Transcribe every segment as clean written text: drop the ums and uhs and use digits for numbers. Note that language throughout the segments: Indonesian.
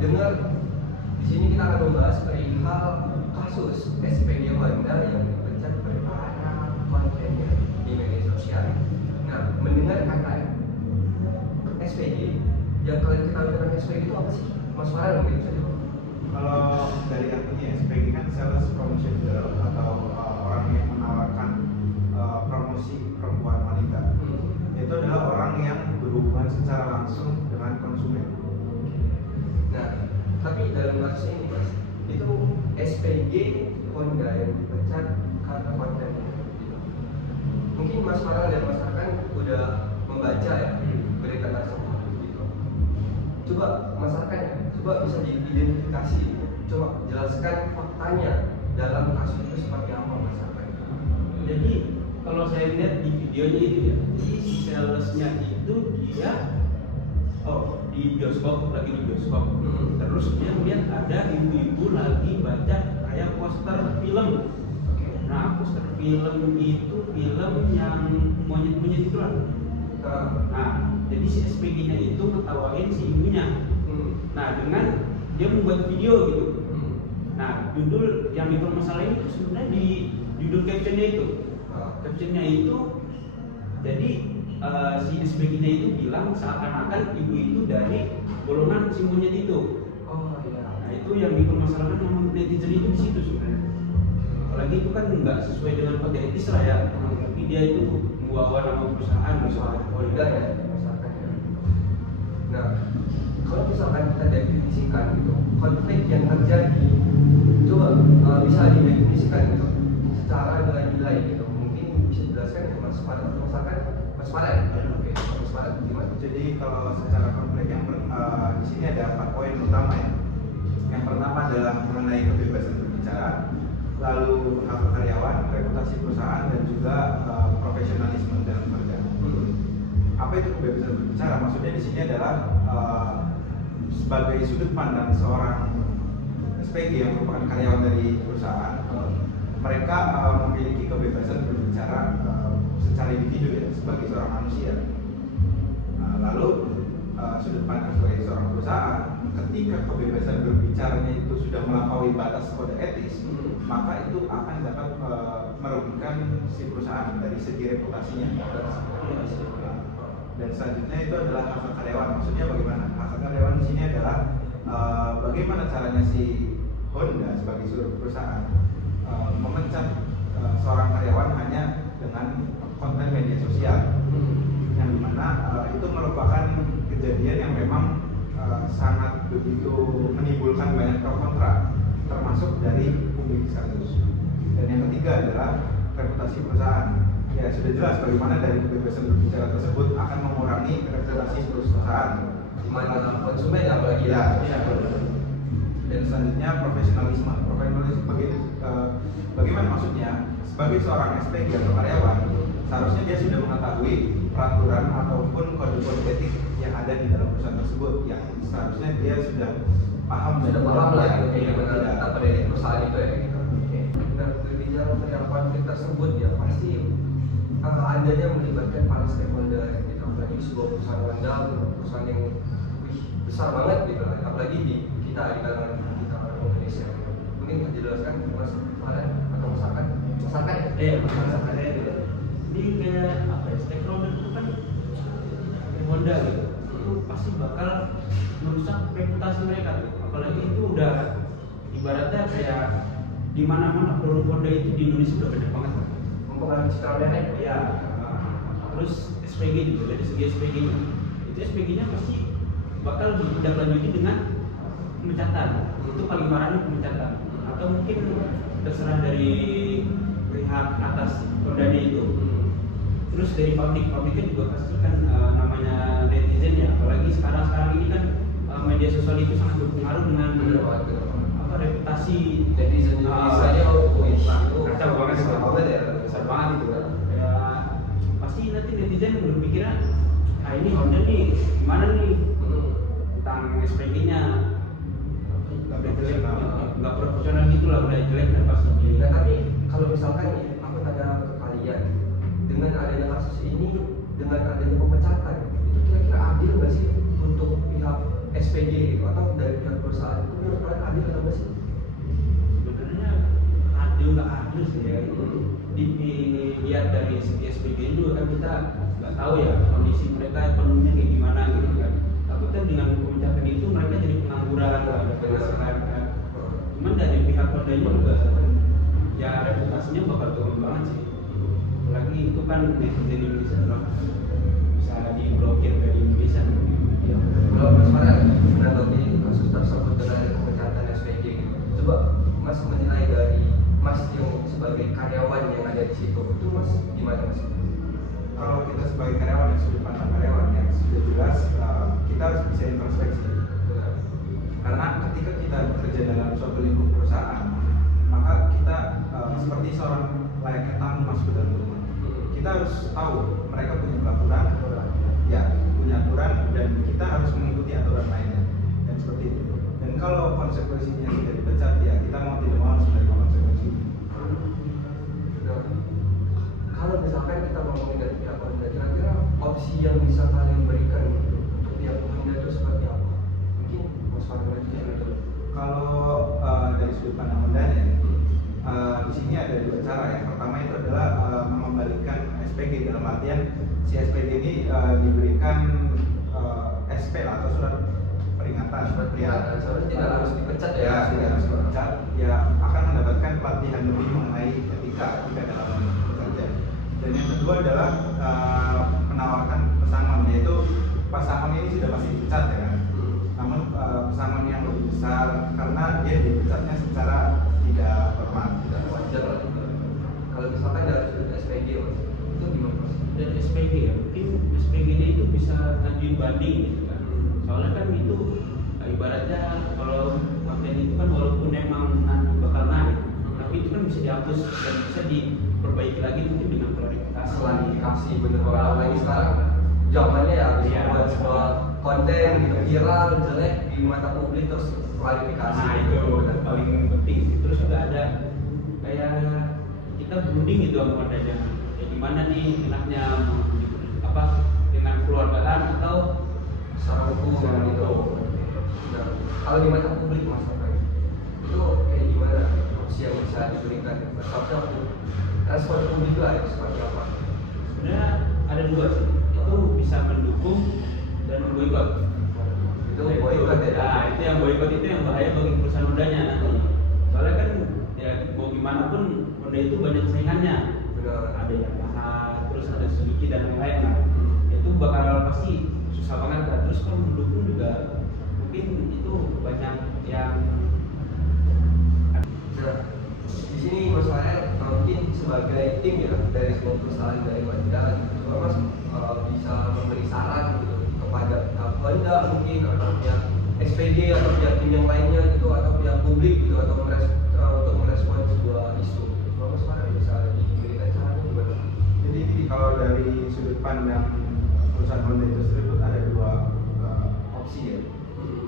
dengar di sini kita akan membahas perihal kasus SPG Honda yang dipecat karena kontennya di media sosial. Nah, mendengar kata SPG, yang kalian ketahui tentang SPG itu apa sih? Mas Farhan mungkin saja. Kalau dari artinya SPG kan sales promotion girl atau orang yang menawarkan promosi perempuan wanita. Itu adalah orang yang berhubungan secara langsung dengan konsumen. Nah, tapi dalam kasus ini Mas, itu SPG Honda yang dipecat karena kontennya. Mungkin Mas Farhan dan Mas Arkan udah membaca ya berita tersebut gitu. Coba Mas Arkan ya, coba bisa diidentifikasi, coba jelaskan faktanya dalam kasus itu seperti apa Mas Arkan. Jadi kalau saya lihat di videonya itu ya, jadi si salesnya itu dia di bioskop, lagi di bioskop. Terus dia melihat ada ibu-ibu lagi baca kayak poster film. Nah, poster film itu film yang monyet-monyet itu lah. Nah, jadi si SPG-nya itu ngetawain si ibunya. Nah, dengan dia membuat video gitu. Nah, judul yang dipermasalahin itu sebenarnya di judul captionnya itu. Captionnya itu jadi si SPG-nya itu bilang seakan-akan ibu itu dari golongan si monyet itu. Oh iya. Nah, itu yang dipermasalahkan sama netizen itu di situ sebenarnya. Apalagi itu kan nggak sesuai dengan kode etis lah ya. Tapi dia itu membawa nama perusahaan misalnya Honda ya Mas Arkan ya. Nah, kalau misalkan kita definisikan gitu, konflik yang terjadi, coba bisa didefinisikan gitu secara nilai-nilai gitu. Mungkin bisa dijelaskan ke Mas Farhan, Mas Arkan, Mas Farhan. Oke, Mas Farhan gimana? Jadi kalau secara konflik yang di sini ada 4 poin utama ya. Yang pertama adalah mengenai kebebasan berbicara, lalu hak karyawan, reputasi perusahaan, dan juga profesionalisme dalam kerja. Apa itu kebebasan berbicara? Maksudnya di sini adalah sebagai sudut pandang seorang SPG yang merupakan karyawan dari perusahaan, mereka memiliki kebebasan berbicara secara individu ya, sebagai seorang manusia. Lalu sudut pandang sebagai seorang perusahaan, ketika kebebasan berbicaranya itu sudah melampaui batas kode etis, maka itu akan dapat merugikan si perusahaan dari segi reputasinya. Dan selanjutnya itu adalah hak karyawan. Maksudnya bagaimana? Hak karyawan di sini adalah bagaimana caranya si Honda sebagai sebuah perusahaan memecat seorang karyawan hanya dengan konten media sosial, yang dimana itu merupakan kejadian yang memang sangat begitu menimbulkan banyak pro kontra, termasuk dari publik sekaligus. Dan yang ketiga adalah reputasi perusahaan. Ya sudah jelas bagaimana dari kebebasan berbicara tersebut akan mengurangi reputasi perusahaan, Di mana konsumen apalagi ya. Dan selanjutnya profesionalisme. Profesionalisme bagaimana maksudnya? Sebagai seorang SPG atau karyawan, seharusnya dia sudah mengetahui peraturan ataupun kode-kode etik yang ada di dalam perusahaan tersebut, yang seharusnya dia sudah paham lah gitu bagaimana apa dari perusahaan itu ya gitu. Nah, berbicara tentang konflik tersebut ya pasti adanya melibatkan para stakeholder gitu. Apalagi sebuah perusahaan Honda, perusahaan yang besar banget gitu, apalagi di kita di kalangan kita orang Indonesia. Mungkin bisa dijelaskan Mas Farhan atau Mas Arkan? Mas Arkan ya? Mas Arkan ya gitu. Jadi kayak apa ya, stakeholder itu kan Honda gitu, itu pasti bakal merusak reputasi mereka gitu. Apalagi itu udah ibaratnya kayak di mana-mana produk Honda itu di Indonesia udah banyak banget. Mempengaruhi citra merek Ya, terus SPG juga dari segi SPG-nya, itu SPG-nya pasti bakal ditindaklanjuti dengan pemecatan. Itu paling parahnya pemecatan, atau mungkin terserah dari pihak atas Honda-nya itu. Terus dari pabriknya juga pasti kan namanya netizen ya, apalagi sekarang ini kan media sosial itu sangat berpengaruh dengan apa reputasi netizen Indonesia kacau banget sih, besar banget itu ya. Pasti nanti netizen berpikirnya ini Honda nih gimana nih tentang SPG-nya, nggak profesional gitu lah, udah jelek dan pasti. Nah tapi kalau misalkan nih aku tanya ke kalian, dengan adanya kasus ini, dengan adanya pemecatan, itu kira-kira adil nggak sih untuk pihak SPG atau dari pihak perusahaan itu menurut kalian adil atau enggak sih? Sebenarnya adil nggak adil sih ya. Dilihat dari segi SPG itu kan kita nggak tahu ya kondisi mereka ekonominya kayak gimana gitu kan. Takutnya dengan kebijakan itu mereka jadi pengangguran ada penghasilan kan. Cuman dari pihak Hondanya juga ya reputasinya bakal turun banget sih. Apalagi itu kan netizen Indonesia loh, bisa diblokir dari Indonesia. Ya, kalau Mas Farel menanggapi kasus tersebut dengan pemecatan SPG, coba Mas menilai dari Mas yang sebagai karyawan yang ada di situ, itu Mas gimana Mas? Kalau kita sebagai karyawan yang sudut pandang karyawan yang sudah jelas kita harus bisa introspeksi. Karena ketika kita bekerja dalam suatu lingkup perusahaan, maka kita seperti seorang layaknya tamu masuk ke dalam rumah. Kita harus tahu mereka punya peraturan, ya punya aturan dan kita harus mengikuti aturan mainnya dan seperti itu. Dan kalau konsekuensinya sudah dipecat, ya kita mau tidak mau harus menerima konsekuensi. Kalau misalkan kita ngomongin dari pihak Honda, kira-kira opsi yang bisa kalian berikan untuk pihak Honda itu seperti apa? Mungkin Mas Farel aja yang itu. Kalau dari sudut pandang Honda di sini ada dua cara. Yang pertama itu adalah mengembalikan SPG dalam artian si SPG ini diberikan SP lah, atau surat peringatan. Sebenarnya tidak harus dipecat ya. Ya, tidak harus dipecat. Ya akan mendapatkan pelatihan lebih mengenai etika dalam bekerja. Dan yang kedua adalah menawarkan pesangon, yaitu pesangon ini sudah pasti dipecat ya kan. Namun pesangon yang lebih besar karena dia dipecatnya secara tidak hormat, Tidak wajar lah. Kalau misalkan dari sudut SPG Mas, itu gimana Mas? Dan SPG ya, mungkin SPG ini itu bisa ngajuin banding gitu kan. Soalnya kan itu ibaratnya kalau konten itu kan walaupun emang nanti bakal naik, tapi itu kan bisa dihapus dan bisa diperbaiki lagi mungkin dengan klarifikasi. Klarifikasi bener banget. Apalagi sekarang zamannya ya bisa Iya. buat sebuah konten gitu viral jelek di mata publik terus klarifikasi. Nah itu paling penting. Terus juga ada kayak kita berunding gitu sama kodenya. Ya gimana nih enaknya apa dengan keluargaan atau Secara hukum Secara gitu. hukum. Nah, kalau di mata publik Mas Farel, itu kayak gimana opsi yang bisa diberikan? Maksudnya respon publik lah ya, seperti apa? sebenarnya ada dua sih. Itu bisa mendukung dan boikot. Itu boikot ya? Nah, itu yang boikot itu yang bahaya bagi perusahaan Hondanya nanti. Soalnya kan ya mau gimana pun Honda itu banyak saingannya. Benar. Ada Yamaha, terus ada Suzuki dan lain-lain. Nah, itu bakal pasti susah banget kan. Terus kalau mendukung juga mungkin itu banyak yang Nah, di sini Mas Farel mungkin sebagai tim ya dari sebuah perusahaan dari Honda, juga Mas bisa memberi saran gitu kepada pihak Honda mungkin atau pihak SPG atau pihak tim yang lainnya gitu atau pihak publik gitu atau untuk merespon sebuah isu. Coba Mas Farel bisa diberikan sarannya gimana? Jadi kalau dari sudut pandang perusahaan Honda itu sendiri ada dua opsi ya.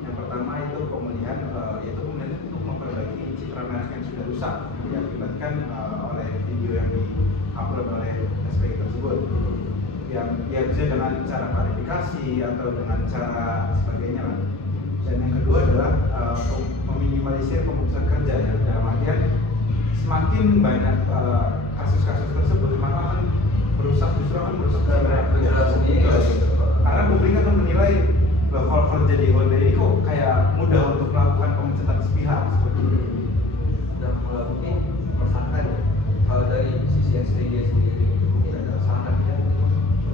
Yang pertama itu pemulihan, yaitu pemulihan untuk memperbaiki citra merek yang sudah rusak diakibatkan oleh video yang diupload oleh SPG tersebut. Yang ya bisa dengan cara klarifikasi atau dengan cara sebagainya lah. Dan yang kedua adalah meminimalisir pemutusan kerja ya, dalam artian semakin banyak kasus-kasus tersebut maka akan merusak Beneran sendiri gitu. karena publik akan menilai bahwa kalau kerja di Honda ini kok kayak mudah untuk melakukan pemecatan sepihak seperti itu. Nah, kalau mungkin masakan ya, kalau dari sisi SPG sendiri mungkin ada sarannya.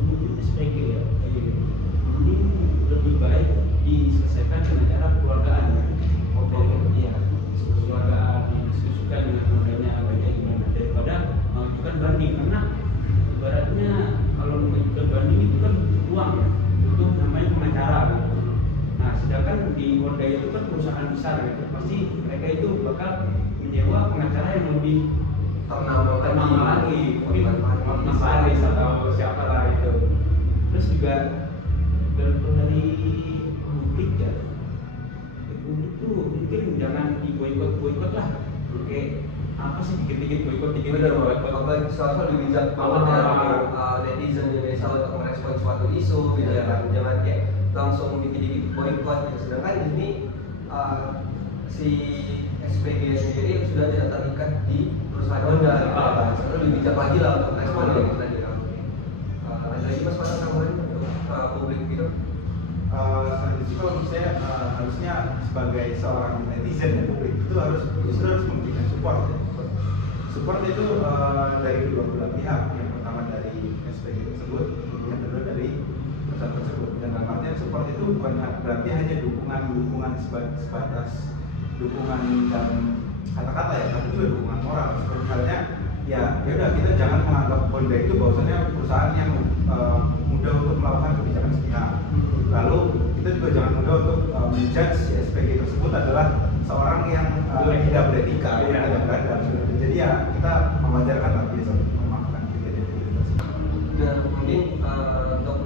mungkin SPG ya. Ini lebih baik diselesaikan dengan cara keluargaan ya. Iya, keluargaan didiskusikan dengan Hondanya baiknya gimana daripada mengajukan banding karena ibaratnya kalau mengajukan banding itu kan uang ya untuk namanya pengacara gitu. Nah sedangkan di Honda itu kan perusahaan besar gitu, pasti mereka itu bakal menyewa pengacara yang lebih ternama lagi, mungkin Mas Aris atau siapa lah itu. Terus juga dari publik ya, publik tuh mungkin jangan diboikot lah. Oke, apa sih dikit-dikit boikot Bener banget, apalagi soal bijak banget ya netizen Indonesia untuk merespon suatu isu gitu ya kan. Jangan kayak langsung dikit-dikit boykot gitu. Sedangkan di sini si SPG sendiri sudah tidak terikat di perusahaan Honda gitu. Sebenarnya lebih bijak lagi lah untuk respon yang kita di ada lagi mas pada tambahan untuk publik gitu. Selanjutnya kalau menurut saya harusnya sebagai seorang netizen dan publik itu justru harus memberikan support. Support itu dari kedua belah pihak. Yang pertama dari SPG tersebut, yang kedua dari perusahaan tersebut. Dan dalam artian support itu bukan berarti hanya dukungan sebatas dukungan dan kata-kata ya, tapi juga dukungan moral. Seperti halnya ya udah kita jangan menganggap Honda itu bahwasanya perusahaan yang mudah untuk melakukan kebijakan sepihak. Lalu kita juga jangan mudah untuk menjudge si SPG tersebut adalah seorang yang tidak beretika, tidak beradab. Jadi ya kita mewajarkan lah biasa memaafkan kejadian tersebut. Dan mungkin untuk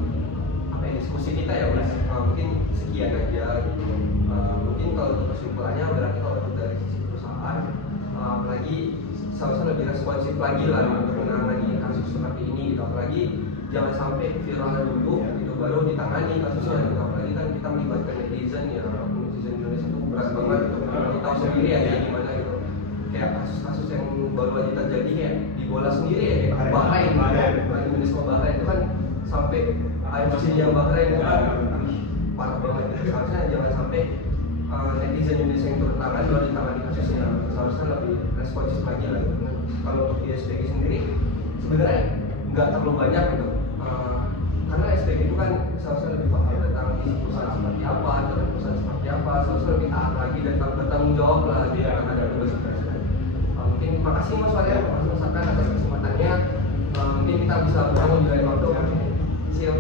apa ya, diskusi kita ya mas, mungkin sekian aja gitu. Mungkin kalau untuk kesimpulannya berarti kalau dari sisi perusahaan, apalagi seharusnya lebih responsif lagi lah untuk menangani kasus seperti ini gitu. Apalagi jangan sampai viral dulu gitu baru ditangani kasusnya gitu. Apalagi kan kita melibatkan netizen ya, netizen Indonesia itu berat banget gitu. Kita tahu sendiri ya kayak gimana gitu. Kayak kasus-kasus yang baru aja terjadi kayak di bola sendiri ya, kayak Bahrain, Indonesia Bahrain itu kan sampai AFC yang Bahrain itu kan parah banget. Seharusnya jangan sampai netizen Indonesia yang turun tangan baru ditangani kasusnya. Seharusnya lebih responsif lagi lah gitu. Kalau untuk di SPG sendiri sebenarnya nggak terlalu banyak gitu. Karena SPG itu kan seharusnya lebih paham tentang isi perusahaan seperti apa, aturan perusahaan seperti apa, seharusnya lebih taat lagi dan bertanggung jawab lah di ada tugas presiden. Mungkin makasih Mas Waria, Mas Masakan atas kesempatannya. Mungkin kita bisa bertemu di lain waktu. Siap.